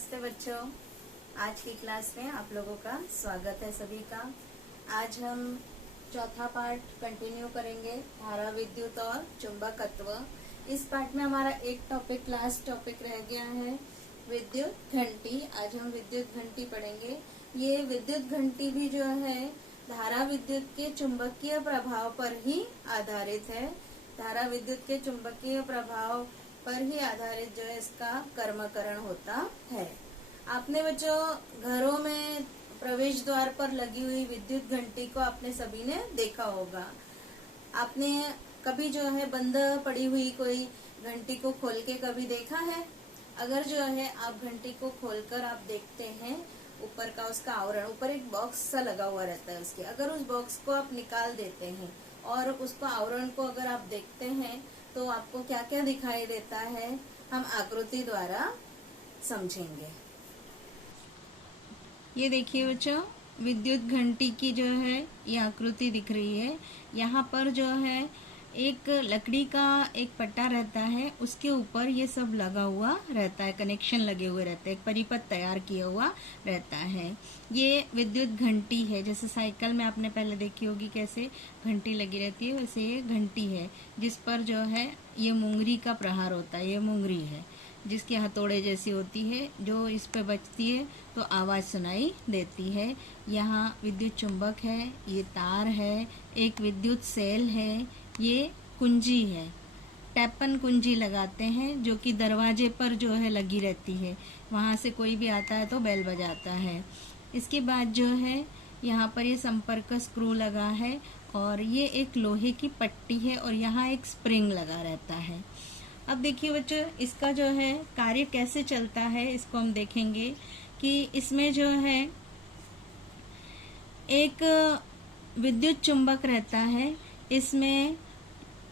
नमस्ते बच्चों। आज की क्लास में आप लोगों का स्वागत है सभी का। आज हम चौथा पार्ट कंटिन्यू करेंगे, धारा विद्युत और चुंबकत्व। इस पार्ट में हमारा एक टॉपिक, लास्ट टॉपिक रह गया है विद्युत घंटी। आज हम विद्युत घंटी पढ़ेंगे। ये विद्युत घंटी भी जो है धारा विद्युत के चुंबकीय प्रभाव पर ही आधारित है। धारा विद्युत के चुंबकीय प्रभाव पर ही आधारित जो है इसका कर्मकरण होता है। आपने बच्चों घरों में प्रवेश द्वार पर लगी हुई विद्युत घंटी को आपने सभी ने देखा होगा। आपने कभी जो है बंद पड़ी हुई कोई घंटी को खोल के कभी देखा है? अगर जो है आप घंटी को खोलकर आप देखते हैं, ऊपर का उसका आवरण, ऊपर एक बॉक्स सा लगा हुआ रहता है उसके, अगर उस बॉक्स को आप निकाल देते हैं और उसको आवरण को अगर आप देखते हैं तो आपको क्या क्या दिखाई देता है, हम आकृति द्वारा समझेंगे। ये देखिए बच्चों, विद्युत घंटी की जो है ये आकृति दिख रही है। यहाँ पर जो है एक लकड़ी का एक पट्टा रहता है, उसके ऊपर ये सब लगा हुआ रहता है, कनेक्शन लगे हुए रहते हैं, एक परिपथ तैयार किया हुआ रहता है। ये विद्युत घंटी है। जैसे साइकिल में आपने पहले देखी होगी कैसे घंटी लगी रहती है, वैसे ये घंटी है जिस पर जो है ये मुंगरी का प्रहार होता है। ये मुंगरी है जिसकी हथौड़े जैसी होती है, जो इस पे बजती है तो आवाज सुनाई देती है। यहाँ विद्युत चुंबक है, ये तार है, एक विद्युत सेल है, ये कुंजी है, टैपन कुंजी लगाते हैं जो कि दरवाजे पर जो है लगी रहती है। वहाँ से कोई भी आता है तो बेल बजाता है। इसके बाद जो है यहाँ पर ये संपर्क स्क्रू लगा है और ये एक लोहे की पट्टी है और यहाँ एक स्प्रिंग लगा रहता है। अब देखिए बच्चों, इसका जो है कार्य कैसे चलता है इसको हम देखेंगे कि इसमें जो है एक विद्युत चुंबक रहता है, इसमें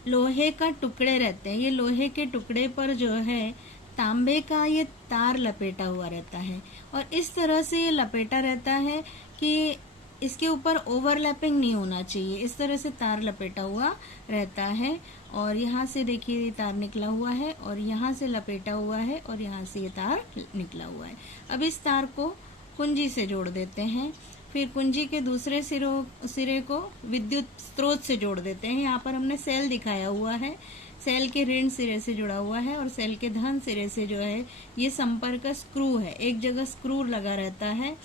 लोहे का टुकड़े रहते हैं। ये लोहे के टुकड़े पर जो है तांबे का ये तार लपेटा हुआ रहता है और इस तरह से ये लपेटा रहता है कि इसके ऊपर ओवरलैपिंग नहीं होना चाहिए। इस तरह से तार लपेटा हुआ रहता है और यहाँ से देखिए ये तार निकला हुआ है और यहाँ से लपेटा हुआ है और यहाँ से ये तार निकला हुआ है। अब इस तार को कुंजी से जोड़ देते हैं, फिर कुंजी के दूसरे सिरे को विद्युत स्रोत से जोड़ देते हैं। यहाँ पर हमने सेल दिखाया हुआ है, सेल के ऋण सिरे से जुड़ा हुआ है और सेल के धन सिरे से जो है ये संपर्क स्क्रू है। एक जगह स्क्रू लगा रहता है,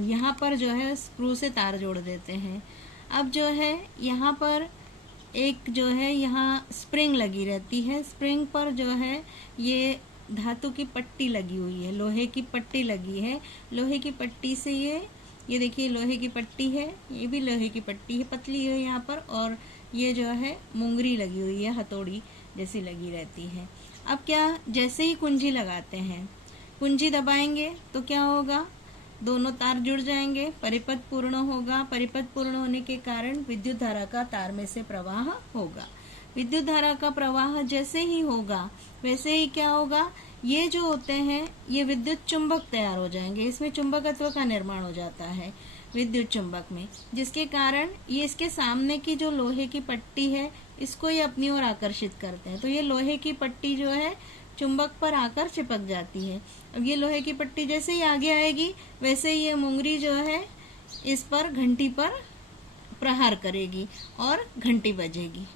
यहाँ पर जो है स्क्रू से तार जोड़ देते हैं। अब जो है यहाँ पर एक जो है यहाँ स्प्रिंग लगी रहती है, स्प्रिंग पर जो है ये धातु की पट्टी लगी हुई है, लोहे की पट्टी लगी है। लोहे की पट्टी से ये देखिए लोहे की पट्टी है, ये भी लोहे की पट्टी है, पतली है यहाँ पर, और ये जो है मुंगरी लगी हुई है, हथौड़ी जैसी लगी रहती है। अब क्या, जैसे ही कुंजी लगाते हैं, कुंजी दबाएंगे तो क्या होगा, दोनों तार जुड़ जाएंगे, परिपथ पूर्ण होगा। परिपथ पूर्ण होने के कारण विद्युत धारा का तार में से प्रवाह होगा। विद्युत धारा का प्रवाह जैसे ही होगा वैसे ही क्या होगा, ये जो होते हैं ये विद्युत चुंबक तैयार हो जाएंगे। इसमें चुंबकत्व का निर्माण हो जाता है विद्युत चुंबक में, जिसके कारण ये इसके सामने की जो लोहे की पट्टी है इसको ये अपनी ओर आकर्षित करते हैं। तो ये लोहे की पट्टी जो है चुंबक पर आकर चिपक जाती है। अब ये लोहे की पट्टी जैसे ही आगे आएगी वैसे ही ये मुंगरी जो है इस पर घंटी पर प्रहार करेगी और घंटी बजेगी।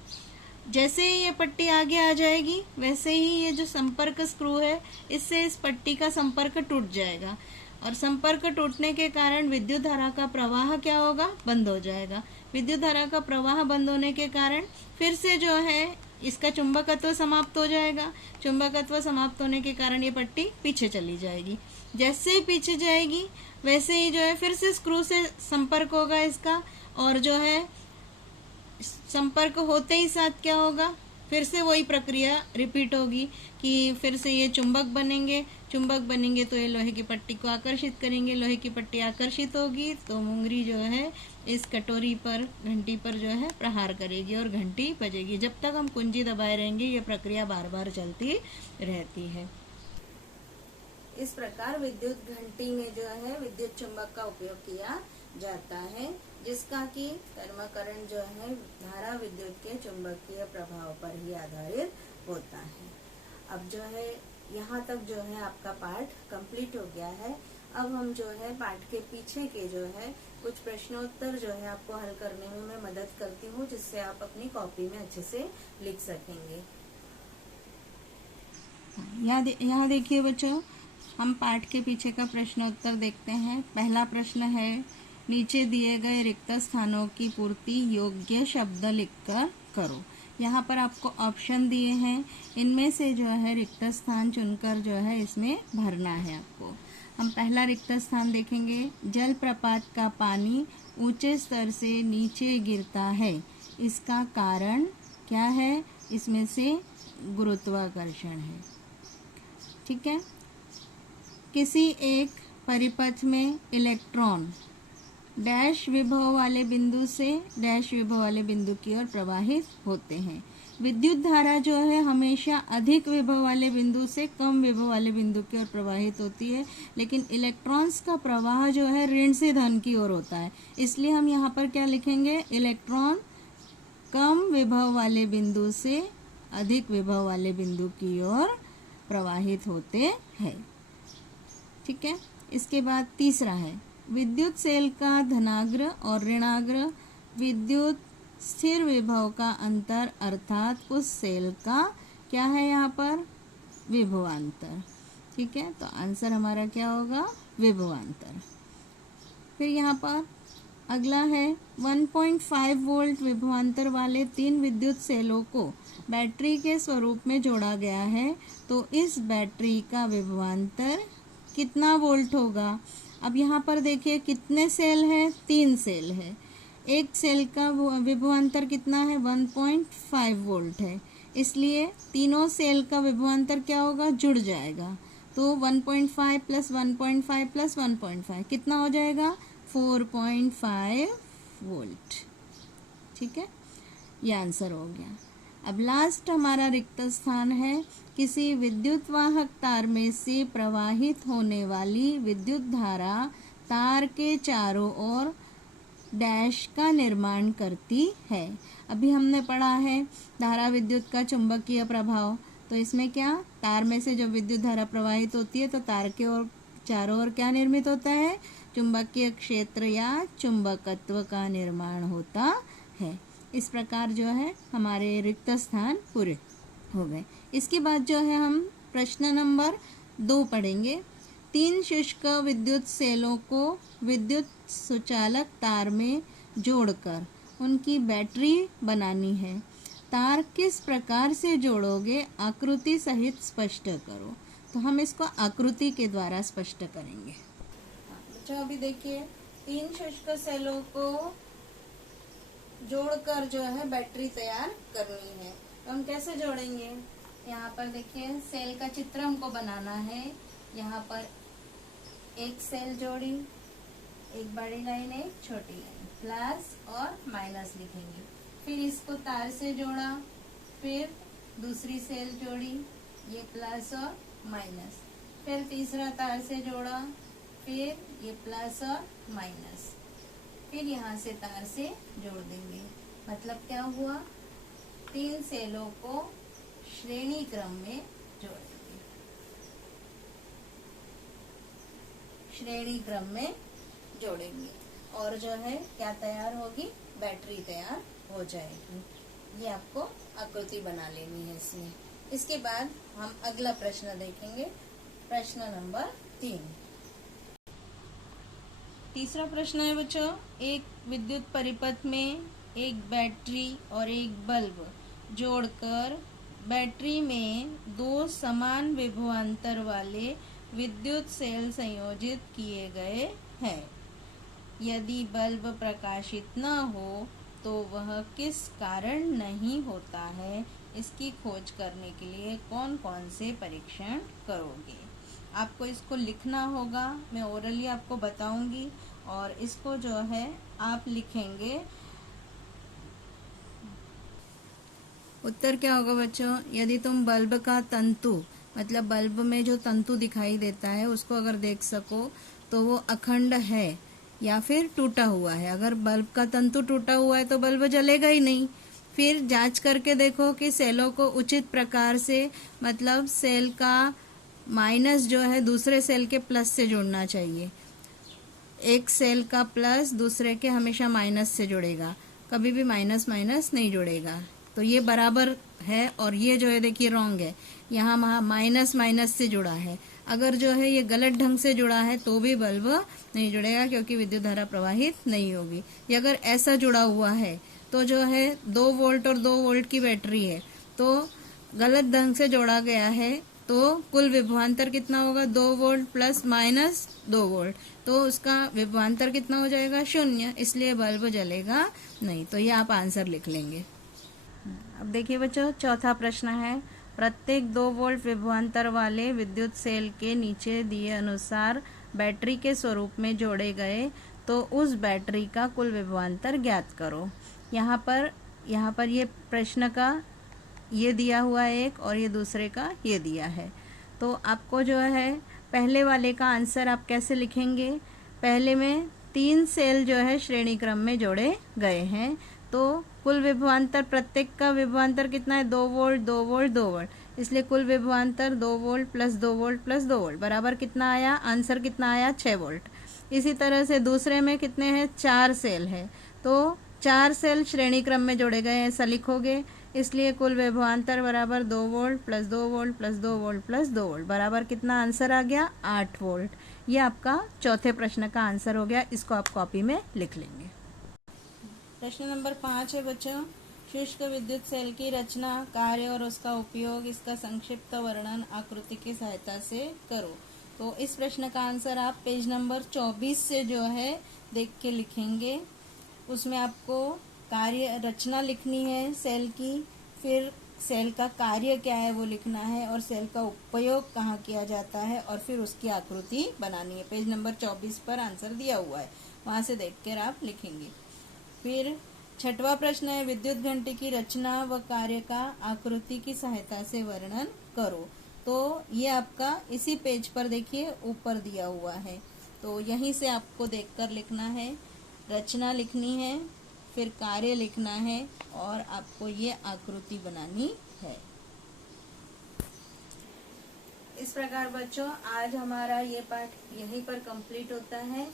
जैसे ही ये पट्टी आगे आ जाएगी वैसे ही ये जो संपर्क स्क्रू है इससे इस पट्टी का संपर्क टूट जाएगा और संपर्क टूटने के कारण विद्युत धारा का प्रवाह क्या होगा, बंद हो जाएगा। विद्युत धारा का प्रवाह बंद होने के कारण फिर से जो है इसका चुंबकत्व समाप्त हो जाएगा। चुंबकत्व समाप्त होने के कारण ये पट्टी पीछे चली जाएगी। जैसे ही पीछे जाएगी वैसे ही जो है फिर से स्क्रू से संपर्क होगा इसका, और जो है संपर्क होते ही साथ क्या होगा, फिर से वही प्रक्रिया रिपीट होगी कि फिर से ये चुंबक बनेंगे। चुंबक बनेंगे तो ये लोहे की पट्टी को आकर्षित करेंगे, लोहे की पट्टी आकर्षित होगी तो मुंगरी जो है इस कटोरी पर, घंटी पर जो है प्रहार करेगी और घंटी बजेगी। जब तक हम कुंजी दबाए रहेंगे ये प्रक्रिया बार बार चलती रहती है। इस प्रकार विद्युत घंटी में जो है विद्युत चुंबक का उपयोग किया जाता है, जिसका कि कर्मकरण जो है धारा विद्युत के चुंबकीय प्रभाव पर ही आधारित होता है। अब जो है यहाँ तक जो है आपका पाठ कंप्लीट हो गया है। अब हम जो है पाठ के पीछे के जो है कुछ प्रश्नोत्तर जो है आपको हल करने में मैं मदद करती हूँ, जिससे आप अपनी कॉपी में अच्छे से लिख सकेंगे। यहाँ देखिए बच्चों, हम पाठ के पीछे का प्रश्नोत्तर देखते हैं। पहला प्रश्न है, नीचे दिए गए रिक्त स्थानों की पूर्ति योग्य शब्द लिखकर करो। यहाँ पर आपको ऑप्शन दिए हैं, इनमें से जो है रिक्त स्थान चुनकर जो है इसमें भरना है आपको। हम पहला रिक्त स्थान देखेंगे, जल प्रपात का पानी ऊंचे स्तर से नीचे गिरता है, इसका कारण क्या है? इसमें से गुरुत्वाकर्षण है। ठीक है। किसी एक परिपथ में इलेक्ट्रॉन डैश विभव वाले बिंदु से डैश विभव वाले बिंदु की ओर प्रवाहित होते हैं। विद्युत धारा जो है हमेशा अधिक विभव वाले बिंदु से कम विभव वाले बिंदु की ओर प्रवाहित होती है, लेकिन इलेक्ट्रॉन्स का प्रवाह जो है ऋण से धन की ओर होता है। इसलिए हम यहाँ पर क्या लिखेंगे? इलेक्ट्रॉन कम विभव वाले बिंदु से अधिक विभव वाले बिंदु की ओर प्रवाहित होते हैं। ठीक है। इसके बाद तीसरा है, विद्युत सेल का धनाग्र और ऋणाग्र विद्युत स्थिर विभव का अंतर अर्थात उस सेल का क्या है? यहाँ पर विभवांतर। ठीक है, तो आंसर हमारा क्या होगा? विभवांतर। फिर यहाँ पर अगला है, 1.5 वोल्ट विभवांतर वाले 3 विद्युत सेलों को बैटरी के स्वरूप में जोड़ा गया है, तो इस बैटरी का विभवांतर कितना वोल्ट होगा? अब यहाँ पर देखिए कितने सेल हैं? 3 सेल है। एक सेल का विभवांतर कितना है? 1.5 वोल्ट है, इसलिए तीनों सेल का विभवांतर क्या होगा? जुड़ जाएगा। तो 1.5 प्लस 1.5 प्लस 1.5 कितना हो जाएगा? 4.5 वोल्ट। ठीक है, ये आंसर हो गया। अब लास्ट हमारा रिक्त स्थान है, किसी विद्युत वाहक तार में से प्रवाहित होने वाली विद्युत धारा तार के चारों ओर डैश का निर्माण करती है। अभी हमने पढ़ा है धारा विद्युत का चुंबकीय प्रभाव, तो इसमें क्या, तार में से जो विद्युत धारा प्रवाहित होती है तो तार के ओर चारों ओर क्या निर्मित होता है? चुंबकीय क्षेत्र या चुंबकत्व का निर्माण होता है। इस प्रकार जो है हमारे रिक्त स्थान पूरे हो गए। इसके बाद जो है हम प्रश्न नंबर 2 पढ़ेंगे। 3 शुष्क विद्युत सेलों को विद्युत सुचालक तार में जोड़कर उनकी बैटरी बनानी है। तार किस प्रकार से जोड़ोगे? आकृति सहित स्पष्ट करो। तो हम इसको आकृति के द्वारा स्पष्ट करेंगे। अच्छा, अभी देखिए 3 शुष्क सेलों को जोड़कर जो है बैटरी तैयार करनी है। तो हम कैसे जोड़ेंगे? यहाँ पर देखिए सेल का चित्र हमको बनाना है। यहाँ पर एक सेल जोड़ी, एक बड़ी लाइन एक छोटी लाइन, प्लस और माइनस लिखेंगे। फिर इसको तार से जोड़ा, फिर दूसरी सेल जोड़ी, ये प्लस और माइनस, फिर तीसरा तार से जोड़ा, फिर ये प्लस और माइनस, फिर यहाँ से तार से जोड़ देंगे। मतलब क्या हुआ? 3 सेलों को श्रेणी क्रम में जोड़ेंगे, श्रेणी क्रम में जोड़ेंगे और जो है क्या तैयार होगी? बैटरी तैयार हो जाएगी। ये आपको आकृति बना लेनी है इसमें। इसके बाद हम अगला प्रश्न देखेंगे, प्रश्न नंबर 3। तीसरा प्रश्न है बच्चों, एक विद्युत परिपथ में एक बैटरी और एक बल्ब जोड़कर बैटरी में 2 समान विभवांतर वाले विद्युत सेल संयोजित किए गए हैं। यदि बल्ब प्रकाशित न हो तो वह किस कारण नहीं होता है? इसकी खोज करने के लिए कौन कौन से परीक्षण करोगे? आपको इसको लिखना होगा, मैं ओरली आपको बताऊंगी और इसको जो है आप लिखेंगे। उत्तर क्या होगा बच्चों? यदि तुम बल्ब का तंतु, मतलब बल्ब में जो तंतु दिखाई देता है उसको अगर देख सको तो वो अखंड है या फिर टूटा हुआ है। अगर बल्ब का तंतु टूटा हुआ है तो बल्ब जलेगा ही नहीं। फिर जांच करके देखो कि सेलों को उचित प्रकार से, मतलब सेल का माइनस जो है दूसरे सेल के प्लस से जुड़ना चाहिए। एक सेल का प्लस दूसरे के हमेशा माइनस से जुड़ेगा, कभी भी माइनस माइनस नहीं जुड़ेगा। तो ये बराबर है और ये जो है देखिए रॉन्ग है, यहाँ माइनस माइनस से जुड़ा है। अगर जो है ये गलत ढंग से जुड़ा है तो भी बल्ब नहीं जुड़ेगा, क्योंकि विद्युत धारा प्रवाहित नहीं होगी। ये अगर ऐसा जुड़ा हुआ है तो जो है 2 वोल्ट और 2 वोल्ट की बैटरी है, तो गलत ढंग से जोड़ा गया है, तो कुल विभवांतर कितना होगा, 2 वोल्ट प्लस माइनस 2 वोल्ट, तो उसका विभवांतर कितना हो जाएगा, 0, इसलिए बल्ब जलेगा नहीं। तो ये आप आंसर लिख लेंगे। अब देखिए बच्चों, चौथा प्रश्न है, प्रत्येक 2 वोल्ट विभवांतर वाले विद्युत सेल के नीचे दिए अनुसार बैटरी के स्वरूप में जोड़े गए तो उस बैटरी का कुल विभवांतर ज्ञात करो। यहाँ पर ये प्रश्न का ये दिया हुआ है एक, और ये दूसरे का ये दिया है। तो आपको जो है पहले वाले का आंसर आप कैसे लिखेंगे, पहले में 3 सेल जो है श्रेणी क्रम में जोड़े गए हैं, तो कुल विभवांतर, प्रत्येक का विभवांतर कितना है, 2 वोल्ट 2 वोल्ट 2 वोल्ट, इसलिए कुल विभवांतर 2 volt plus 2 volt plus 2 volt बराबर कितना आया, आंसर कितना आया, 6 वोल्ट। इसी तरह से दूसरे में कितने हैं, 4 सेल है, तो 4 सेल श्रेणी क्रम में जोड़े गए हैं, ऐसा लिखोगे, इसलिए कुल विभवांतर बराबर 2 volt plus 2 volt plus 2 volt plus 2 volt बराबर कितना आंसर आ गया, 8 वोल्ट। ये आपका चौथे प्रश्न का आंसर हो गया, इसको आप कॉपी में लिख लेंगे। प्रश्न नंबर 5 है बच्चों, शुष्क विद्युत सेल की रचना, कार्य और उसका उपयोग, इसका संक्षिप्त वर्णन आकृति की सहायता से करो। तो इस प्रश्न का आंसर आप पेज नंबर 24 से जो है देख के लिखेंगे। उसमें आपको कार्य रचना लिखनी है सेल की, फिर सेल का कार्य क्या है वो लिखना है, और सेल का उपयोग कहाँ किया जाता है, और फिर उसकी आकृति बनानी है। पेज नंबर 24 पर आंसर दिया हुआ है, वहां से देखकर आप लिखेंगे। फिर 6वां प्रश्न है, विद्युत घंटी की रचना व कार्य का आकृति की सहायता से वर्णन करो। तो ये आपका इसी पेज पर देखिए ऊपर दिया हुआ है, तो यहीं से आपको देखकर लिखना है, रचना लिखनी है, फिर कार्य लिखना है, और आपको ये आकृति बनानी है। इस प्रकार बच्चों आज हमारा ये पाठ यहीं पर कंप्लीट होता है।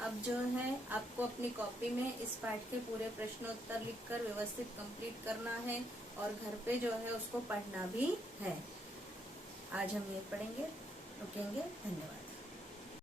अब जो है आपको अपनी कॉपी में इस पाठ के पूरे प्रश्नोत्तर लिखकर व्यवस्थित कंप्लीट करना है, और घर पे जो है उसको पढ़ना भी है। आज हम ये पढ़ेंगे, रुकेंगे, धन्यवाद।